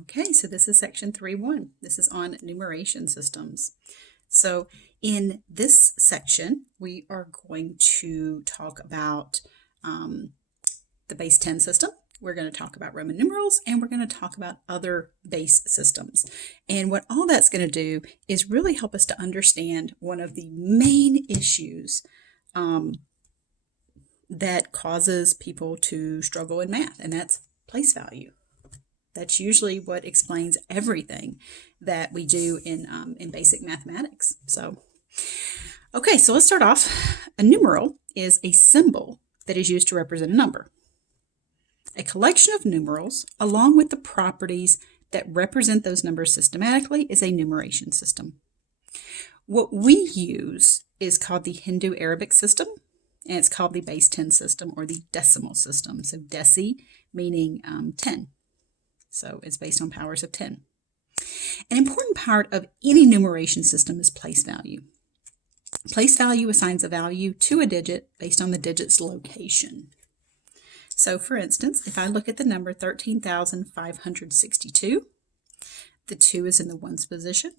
Okay, so this is section 3.1. This is on numeration systems. So in this section, we are going to talk about the base 10 system. We're going to talk about Roman numerals, and we're going to talk about other base systems. And what all that's going to do is really help us to understand one of the main issues that causes people to struggle in math, and that's place value. That's usually what explains everything that we do in basic mathematics. So let's start off. A numeral is a symbol that is used to represent a number. A collection of numerals, along with the properties that represent those numbers systematically, is a numeration system. What we use is called the Hindu-Arabic system, and it's called the base 10 system or the decimal system. So deci meaning 10. So it's based on powers of 10. An important part of any numeration system is place value. Place value assigns a value to a digit based on the digit's location. So for instance, if I look at the number 13,562, the 2 is in the ones position,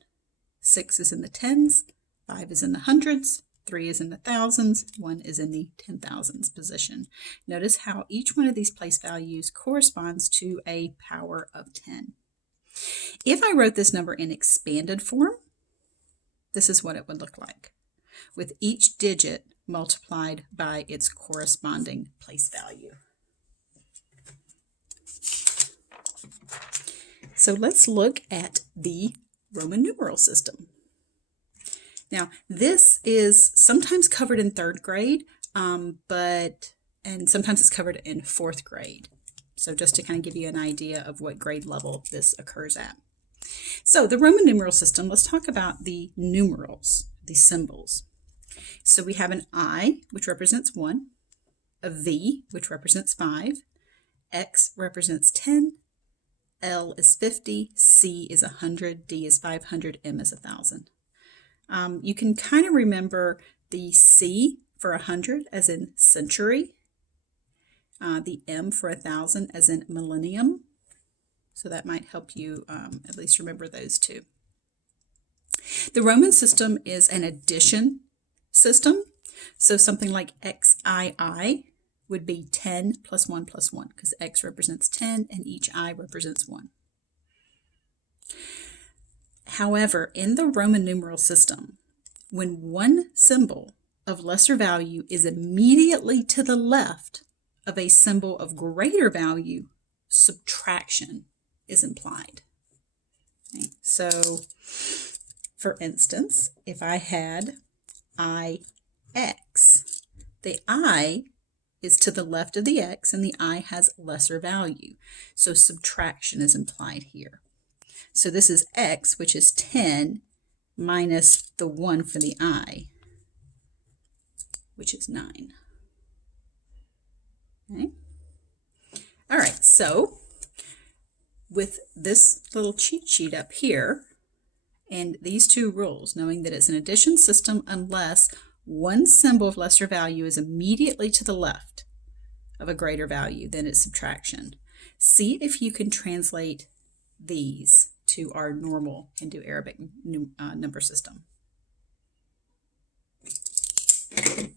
6 is in the tens, 5 is in the hundreds, 3 is in the thousands, 1 is in the 10,000s position. Notice how each one of these place values corresponds to a power of 10. If I wrote this number in expanded form, this is what it would look like, with each digit multiplied by its corresponding place value. So let's look at the Roman numeral system. Now, this is sometimes covered in 3rd grade, and sometimes it's covered in 4th grade. So just to kind of give you an idea of what grade level this occurs at. So the Roman numeral system, let's talk about the numerals, the symbols. So we have an I, which represents 1, a V, which represents 5, X represents 10, L is 50, C is 100, D is 500, M is 1,000. You can kind of remember the C for 100 as in century, the M for 1,000 as in millennium. So that might help you at least remember those two. The Roman system is an addition system. So something like XII would be 10 plus 1 plus 1, because X represents 10 and each I represents 1. However, in the Roman numeral system, when one symbol of lesser value is immediately to the left of a symbol of greater value, subtraction is implied. Okay. So, for instance, if I had IX, the I is to the left of the X and the I has lesser value. So subtraction is implied here. So this is X, which is 10, minus the 1 for the I, which is 9. Okay. All right, so with this little cheat sheet up here and these two rules, knowing that it's an addition system unless one symbol of lesser value is immediately to the left of a greater value, then it's subtraction. See if you can translate these to our normal Hindu-Arabic number system. Let me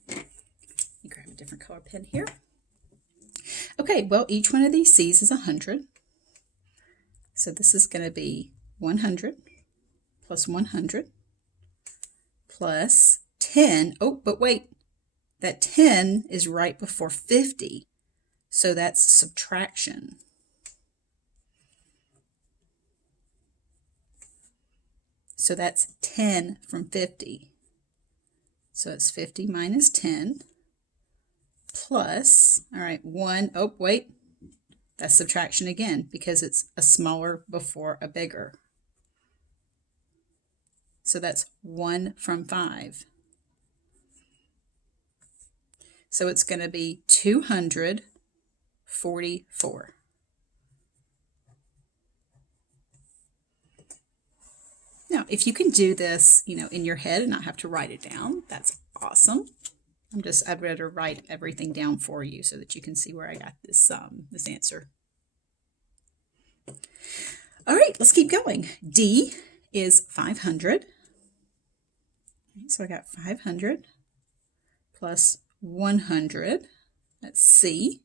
grab a different color pen here. Okay, well, each one of these C's is 100. So this is going to be 100 plus 100 plus 10. Oh, but wait, that 10 is right before 50. So that's subtraction. So that's 10 from 50. So it's 50 minus 10 plus, all right, 1. Oh, wait, that's subtraction again because it's a smaller before a bigger. So that's 1 from 5. So it's going to be 244. Now, if you can do this, in your head and not have to write it down, that's awesome. I'd rather write everything down for you so that you can see where I got this answer. All right, let's keep going. D is 500. So I got 500 plus 100. That's C.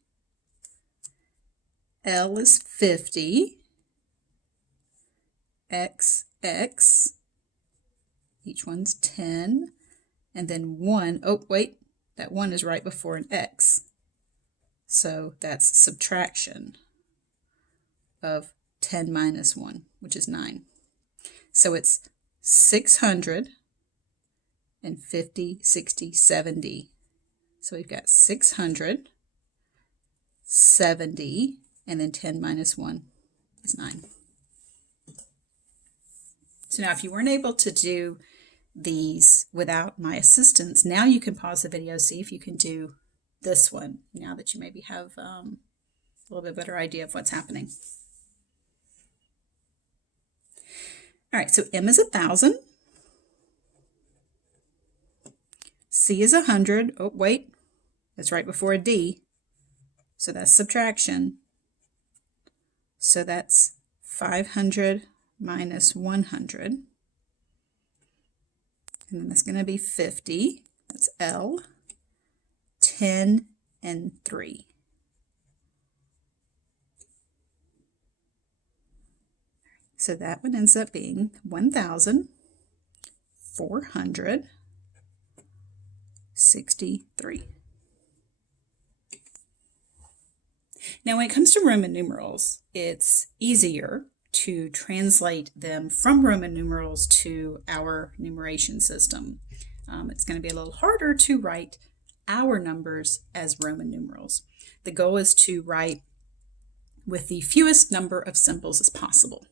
L is 50. X. Each one's 10. And then 1. Oh, wait. That 1 is right before an X. So that's subtraction of 10 minus 1, which is 9. So it's 600 and 50, 60, 70. So we've got 600, 70, and then 10 minus 1 is 9. So now if you weren't able to do these without my assistance, now you can pause the video, see if you can do this one, now that you maybe have a little bit better idea of what's happening. All right, so M is 1,000. C is 100. Oh, wait, that's right before a D. So that's subtraction. So that's 500 minus 100. And then that's going to be 50. That's L. 10 and 3. So that one ends up being 1,463. Now, when it comes to Roman numerals, it's easier to translate them from Roman numerals to our numeration system. It's going to be a little harder to write our numbers as Roman numerals. The goal is to write with the fewest number of symbols as possible.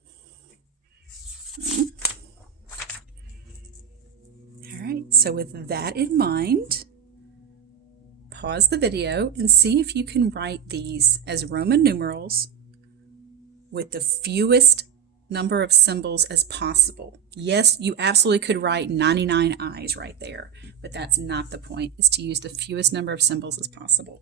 All right, so with that in mind, pause the video and see if you can write these as Roman numerals with the fewest number of symbols as possible. Yes, you absolutely could write 99 I's right there, but that's not the point, is to use the fewest number of symbols as possible.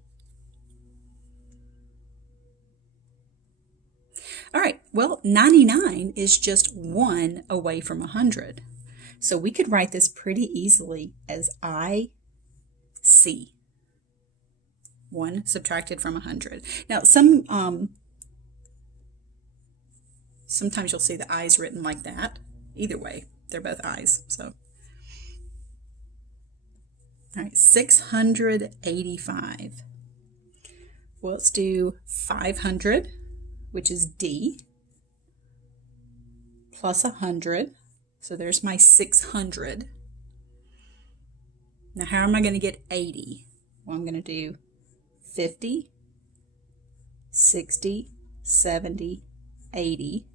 All right, well, 99 is just 1 away from 100. So we could write this pretty easily as IC. 1 subtracted from 100. Now, sometimes you'll see the I's written like that. Either way, they're both I's. So, all right, 685. Well, let's do 500, which is D, plus 100. So there's my 600. Now, how am I going to get 80? Well, I'm going to do 50, 60, 70, 80,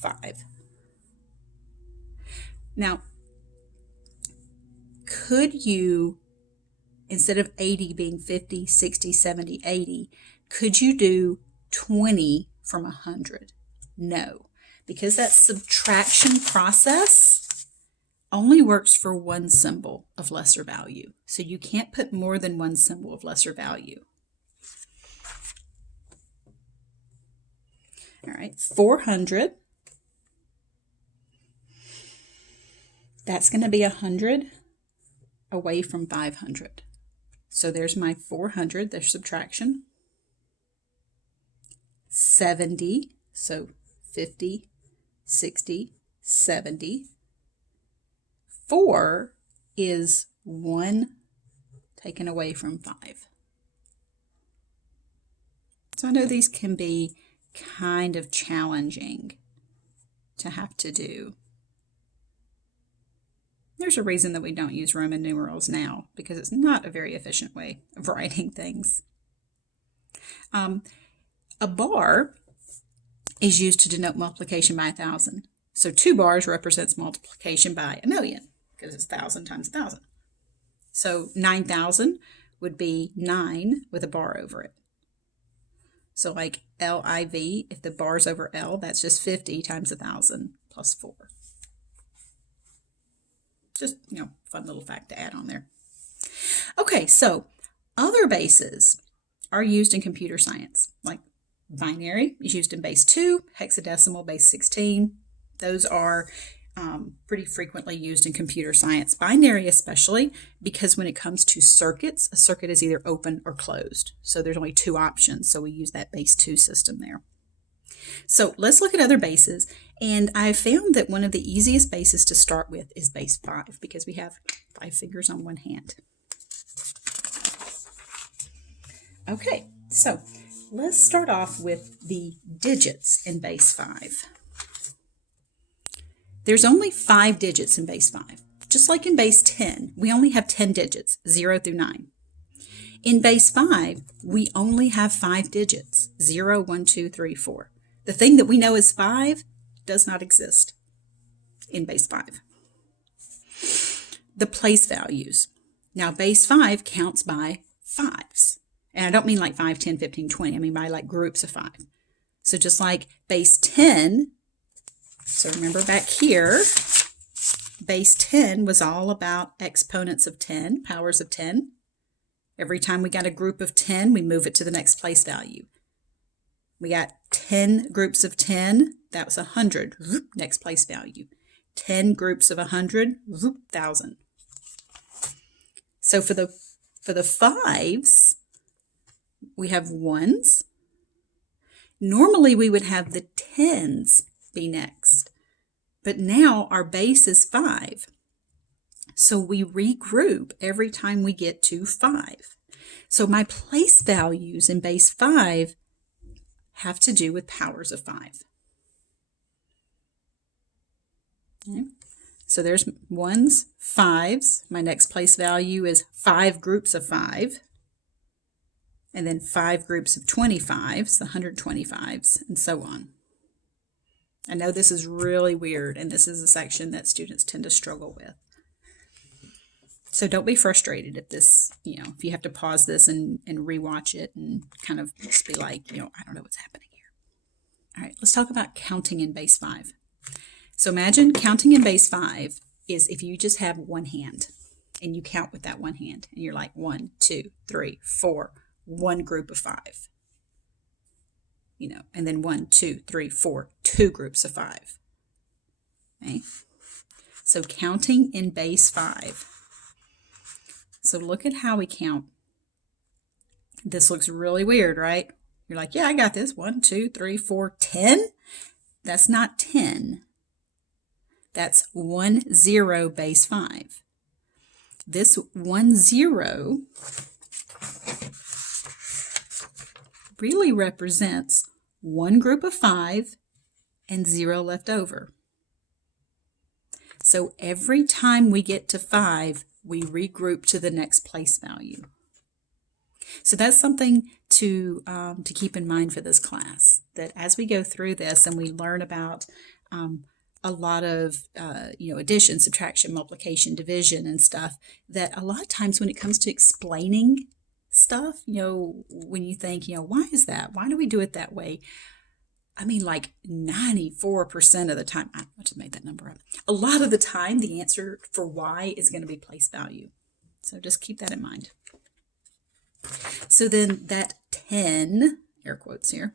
5. Now, could you, instead of 80 being 50, 60, 70, 80, could you do 20 from 100? No, because that subtraction process only works for one symbol of lesser value. So you can't put more than one symbol of lesser value. All right, 400. That's going to be 100 away from 500. So there's my 400, there's subtraction. 70, so 50, 60, 70. 4 is 1 taken away from 5. So I know these can be kind of challenging to have to do. There's a reason that we don't use Roman numerals now, because it's not a very efficient way of writing things. A bar is used to denote multiplication by 1,000. So 2 bars represents multiplication by 1,000,000, because it's 1,000 times 1,000. So 9,000 would be 9 with a bar over it. So like LIV, if the bar's over L, that's just 50 times 1,000 plus 4. Just, fun little fact to add on there. Okay, so other bases are used in computer science, like Binary is used in base 2, hexadecimal base 16. Those are pretty frequently used in computer science, binary especially, because when it comes to circuits, a circuit is either open or closed. So there's only two options, so we use that base 2 system there. So let's look at other bases, and I found that one of the easiest bases to start with is base 5 because we have 5 fingers on one hand. Okay, so let's start off with the digits in base 5. There's only 5 digits in base 5. Just like in base 10, we only have 10 digits, 0 through 9. In base 5, we only have 5 digits, 0, 1, 2, 3, 4. The thing that we know is 5 does not exist in base 5. The place values. Now, base 5 counts by 5s. And I don't mean like 5, 10, 15, 20. I mean by like groups of 5. So just like base 10, so remember back here, base 10 was all about exponents of 10, powers of 10. Every time we got a group of 10, we move it to the next place value. We got 10 groups of 10, that was 100, next place value. 10 groups of 100, 1,000. So for the 5s, we have 1s. Normally we would have the 10s be next, but now our base is 5. So we regroup every time we get to 5. So my place values in base 5 have to do with powers of 5. Okay. So there's 1s, 5s. My next place value is 5 groups of 5. And then 5 groups of 25s, the 125s, and so on. I know this is really weird, and this is a section that students tend to struggle with. So don't be frustrated if this, if you have to pause this and rewatch it and kind of just be like, I don't know what's happening here. All right, let's talk about counting in base 5. So imagine counting in base 5 is if you just have one hand and you count with that one hand and you're like 1, 2, 3, 4, one group of 5. And then 1, 2, 3, 4, 2 groups of 5. Okay? So counting in base 5. So look at how we count. This looks really weird, right? You're like, yeah, I got this. 1, 2, 3, 4, 10. That's not 10. That's 1, 0 base 5. This 1, 0 really represents one group of 5 and 0 left over. So every time we get to 5, we regroup to the next place value. So that's something to keep in mind for this class, that as we go through this and we learn about a lot of addition, subtraction, multiplication, division and stuff, that a lot of times when it comes to explaining stuff, when you think, why is that? Why do we do it that way? I mean, like 94% of the time, I just made that number up. A lot of the time, the answer for why is going to be place value. So just keep that in mind. So then that 10, air quotes here,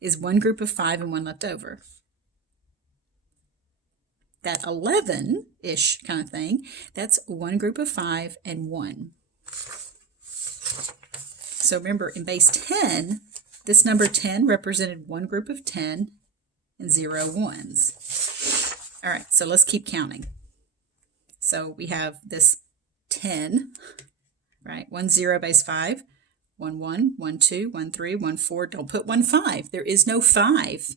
is one group of 5 and one left over. That 11-ish kind of thing, that's one group of 5 and 1. So remember, in base 10, this number 10 represented one group of 10 and 0 ones. All right, so let's keep counting. So we have this 10, right? 1, 0 base 5, 1, 1, 1, 2, 1, 3, 1, 4. Don't put 1, 5. There is no 5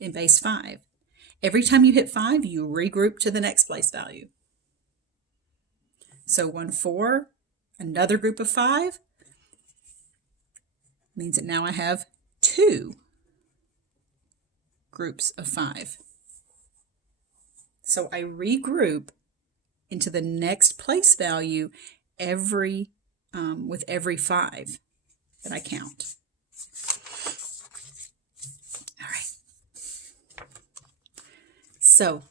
in base 5. Every time you hit 5, you regroup to the next place value. So 1, 4, another group of 5, means that now I have 2 groups of 5. So I regroup into the next place value with every 5 that I count. All right. So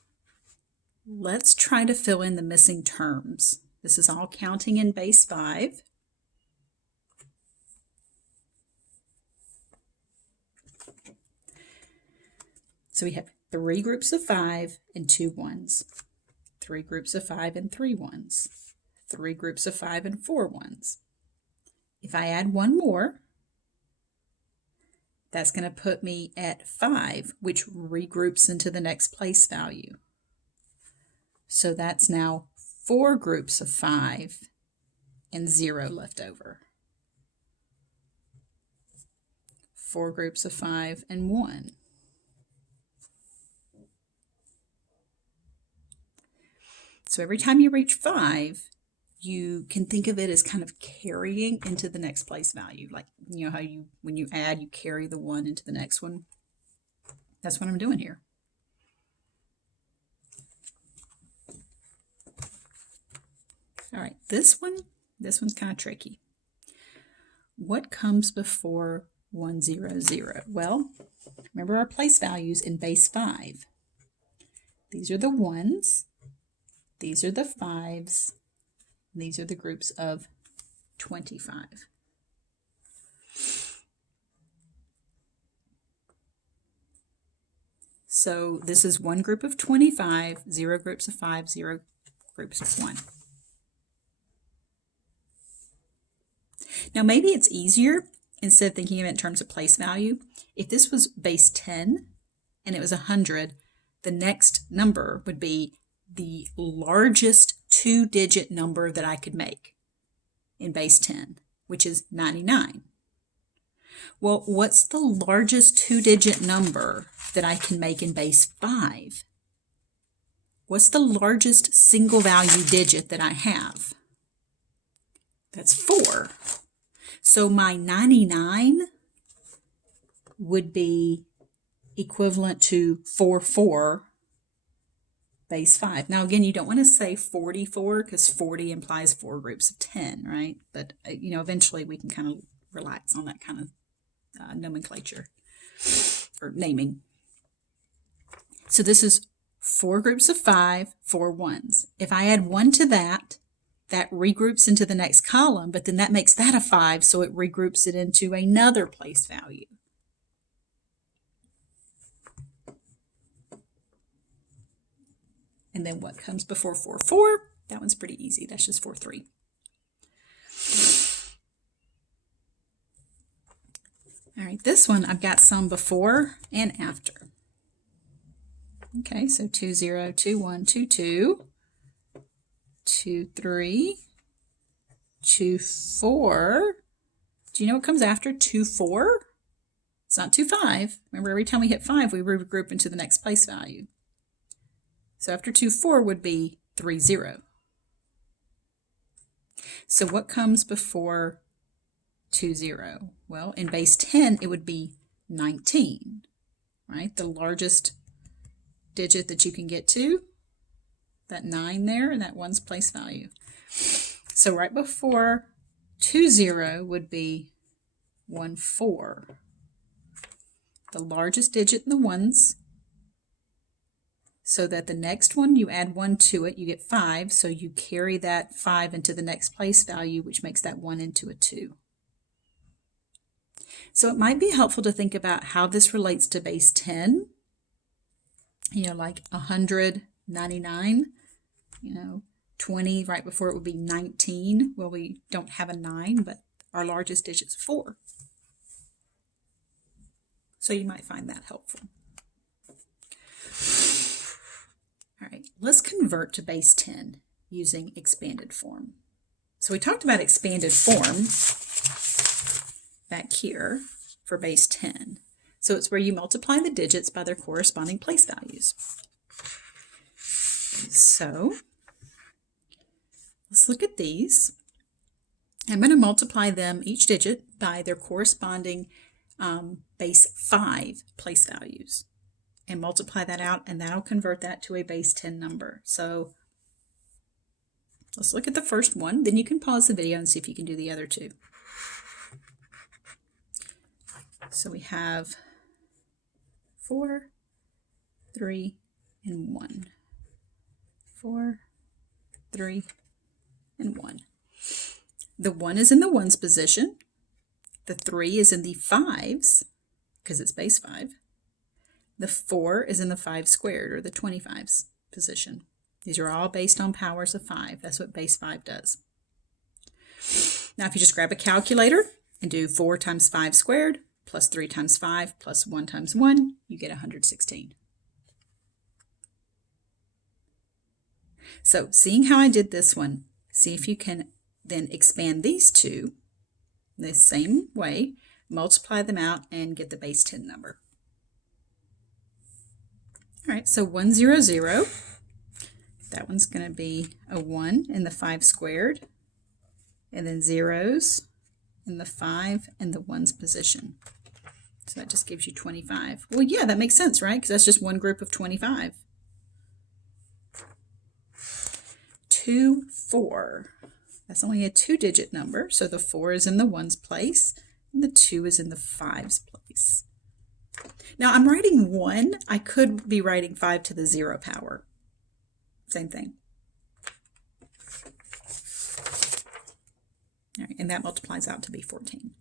let's try to fill in the missing terms. This is all counting in base 5. So we have 3 groups of 5 and 2 ones, 3 groups of 5 and 3 ones, 3 groups of 5 and 4 ones. If I add one more, that's going to put me at 5, which regroups into the next place value. So that's now 4 groups of 5 and 0 left over. 4 groups of 5 and 1. So every time you reach 5, you can think of it as kind of carrying into the next place value. Like, you know how when you add, you carry the 1 into the next one. That's what I'm doing here. All right, this one's kind of tricky. What comes before 1, 0, 0? Well, remember our place values in base 5. These are the 1s, these are the 5s, and these are the groups of 25. So this is 1 group of 25, 0 groups of 5, 0 groups of 1. Now maybe it's easier, instead of thinking of it in terms of place value, if this was base 10 and it was 100, the next number would be the largest 2-digit number that I could make in base 10, which is 99. Well, what's the largest 2-digit number that I can make in base 5? What's the largest single value digit that I have? That's 4. So my 99 would be equivalent to 44 base 5. Now again, you don't want to say 44 because 40 implies 4 groups of 10, right? But eventually we can kind of relax on that kind of nomenclature or naming. So this is 4 groups of 5, 4 ones. If I add 1 to that, that regroups into the next column, but then that makes that a 5, so it regroups it into another place value. And then what comes before 4, 4? That one's pretty easy. That's just 4, 3. All right, this one I've got some before and after. Okay, so 2, 0, 2, 1, 2, 2, 2, 3, 2, 4. Do you know what comes after 2, 4? It's not 2, 5. Remember, every time we hit 5, we regroup into the next place value. So after 2, 4 would be 3, 0. So what comes before 2, 0? Well, in base 10, it would be 19, right? The largest digit that you can get to, that 9 there, and that 1's place value. So right before 2, 0 would be 1, 4. The largest digit in the 1's, so that the next one, you add 1 to it, you get 5, so you carry that 5 into the next place value, which makes that 1 into a 2. So it might be helpful to think about how this relates to base 10, like 100, 99, 20, right before it would be 19. Well, we don't have a 9, but our largest digit is 4. So you might find that helpful. All right, let's convert to base 10 using expanded form. So we talked about expanded form back here for base 10. So it's where you multiply the digits by their corresponding place values. So let's look at these. I'm going to multiply them, each digit, by their corresponding base 5 place values, and multiply that out, and that'll convert that to a base 10 number. So let's look at the first one, then you can pause the video and see if you can do the other two. So we have 4, 3, and 1. 4, 3, and 1. The 1 is in the 1's position. The 3 is in the 5's, because it's base 5. The 4 is in the 5 squared, or the 25's position. These are all based on powers of 5. That's what base 5 does. Now, if you just grab a calculator and do 4 times 5 squared plus 3 times 5 plus 1 times 1, you get 116. So, seeing how I did this one, see if you can then expand these two the same way, multiply them out, and get the base 10 number. All right, so 100, that one's going to be a 1 in the 5 squared, and then zeros in the 5 and the 1's position. So that just gives you 25. Well, yeah, that makes sense, right? Because that's just one group of 25. 2, 4. That's only a 2-digit number, so the 4 is in the 1's place, and the 2 is in the 5's place. Now, I'm writing 1. I could be writing 5 to the 0 power. Same thing. All right, and that multiplies out to be 14.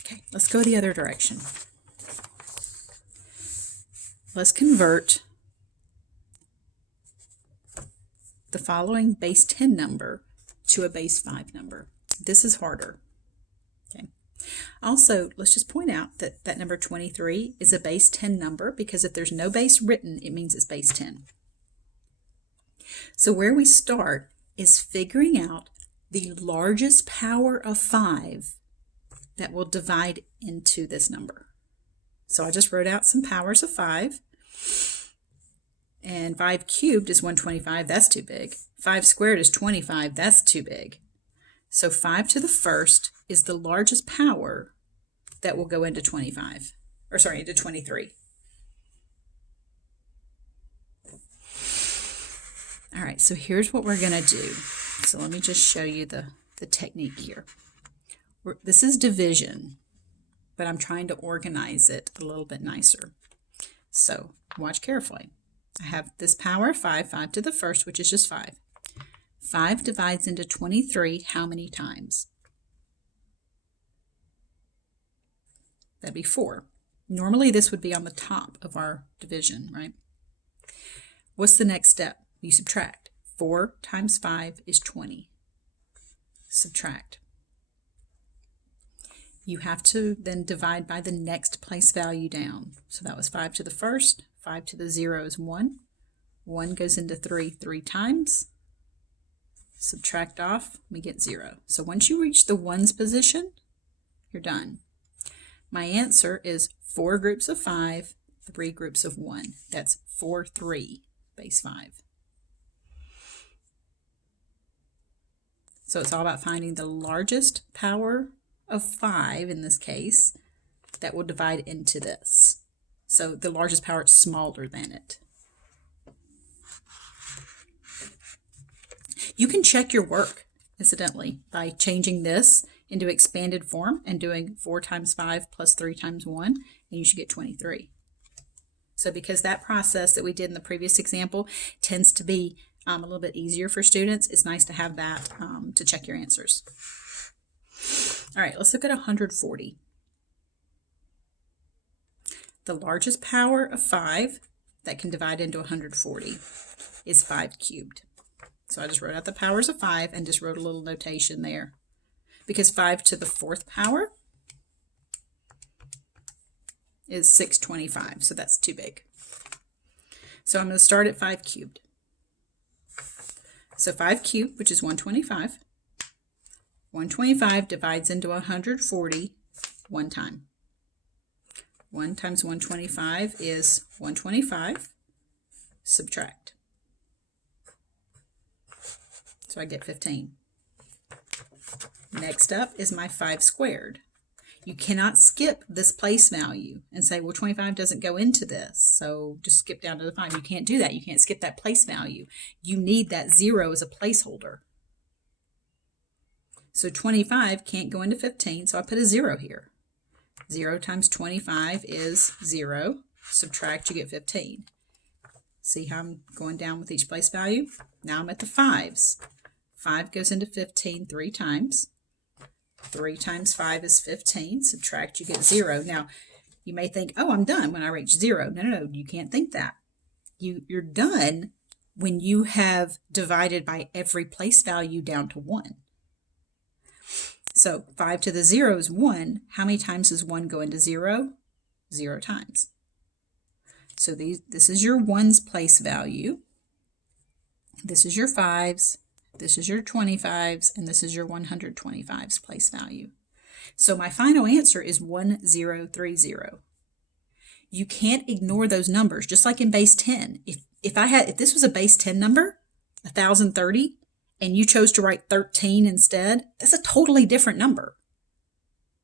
Okay, let's go the other direction. Let's convert the following base 10 number to a base 5 number. This is harder. Okay. Also, let's just point out that that number 23 is a base 10 number because if there's no base written, it means it's base 10. So where we start is figuring out the largest power of 5 that will divide into this number. So I just wrote out some powers of 5. And 5 cubed is 125. That's too big. 5 squared is 25. That's too big. So 5 to the first is the largest power that will go into 25. Or sorry, into 23. All right, so here's what we're going to do. So let me just show you the technique here. This is division, but I'm trying to organize it a little bit nicer. So watch carefully. I have this power of 5, 5 to the first, which is just 5. 5 divides into 23 how many times? That'd be 4. Normally this would be on the top of our division, right? What's the next step? You subtract. 4 times 5 is 20. Subtract. You have to then divide by the next place value down. So that was 5 to the first. 5 to the 0 is 1. 1 goes into 3 3 times. Subtract off, we get 0. So once you reach the 1's position, you're done. My answer is 4 groups of 5, 3 groups of 1. That's 4, 3, base 5. So it's all about finding the largest power of 5, in this case, that will divide into this. So the largest power is smaller than it. You can check your work, incidentally, by changing this into expanded form and doing 4 times 5 plus 3 times 1, and you should get 23. So because that process that we did in the previous example tends to be a little bit easier for students, it's nice to have that to check your answers. All right, let's look at 140. The largest power of 5 that can divide into 140 is 5 cubed. So I just wrote out the powers of 5 and just wrote a little notation there. Because 5 to the 4th power is 625, so that's too big. So I'm going to start at 5 cubed. So 5 cubed, which is 125. 125 divides into 140 one time. 1 times 125 is 125. Subtract. So I get 15. Next up is my 5 squared. You cannot skip this place value and say, well, 25 doesn't go into this, so just skip down to the 5. You can't do that. You can't skip that place value. You need that 0 as a placeholder. So 25 can't go into 15, so I put a 0 here. 0 times 25 is 0. Subtract, you get 15. See how I'm going down with each place value? Now I'm at the 5's. 5 goes into 15 3 times. 3 times 5 is 15. Subtract, you get 0. Now, You may think, oh, I'm done when I reach 0. No, no, no, you can't think that. You're done when you have divided by every place value down to 1. So 5 to the 0 is 1. How many times does 1 go into 0? 0 times. So this is your 1's place value. This is your 5's. This is your 25's. And this is your 125's place value. So my final answer is 1030. You can't ignore those numbers, just like in base 10. If this was a base 10 number, 1030, and you chose to write 13 instead, that's a totally different number.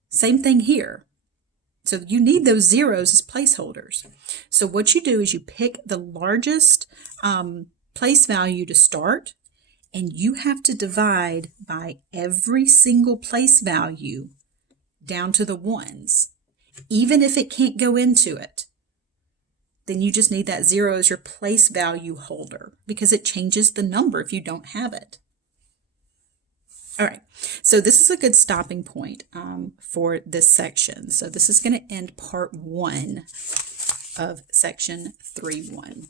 Same thing here. So you need those zeros as placeholders. So what you do is you pick the largest place value to start, and you have to divide by every single place value down to the 1's. Even if it can't go into it, then you just need that 0 as your place value holder because it changes the number if you don't have it. All right, so this is a good stopping point for this section. So this is going to end part 1 of section 3.1.